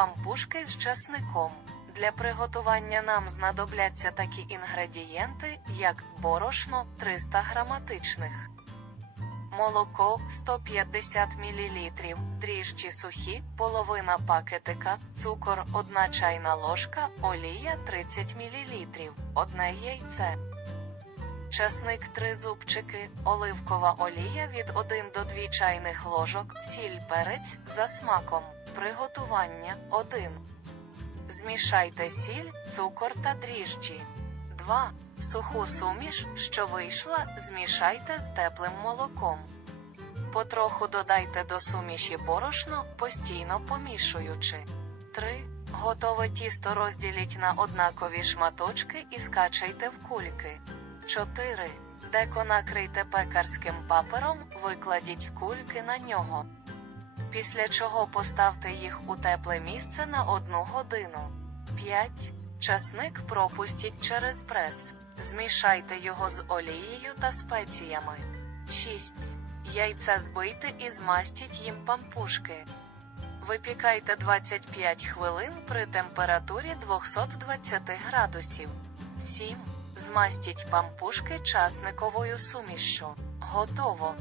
пампушки з чесником. Для приготування нам знадобляться такі інгредієнти, як борошно 300 граматичних, молоко 150 мл, дріжджі сухі, половина пакетика, цукор 1 чайна ложка, олія 30 мл, одне яйце. Часник 3 зубчики, оливкова олія від 1 до 2 чайних ложок, сіль перець за смаком. Приготування 1. Змішайте сіль, цукор та дріжджі. 2. Суху суміш, що вийшла, змішайте з теплим молоком. Потроху додайте до суміші борошно, постійно помішуючи. 3. Готове тісто розділіть на однакові шматочки і скачайте в кульки. 4. Деко накрийте пекарським папером, викладіть кульки на нього. Після чого поставте їх у тепле місце на 1 годину. 5. Часник пропустіть через прес. Змішайте його з олією та спеціями. 6. Яйця збийте і змастіть їм пампушки. Випікайте 25 хвилин при температурі 220 градусів. 7. Змастіть пампушки часниковою сумішшю. Готово.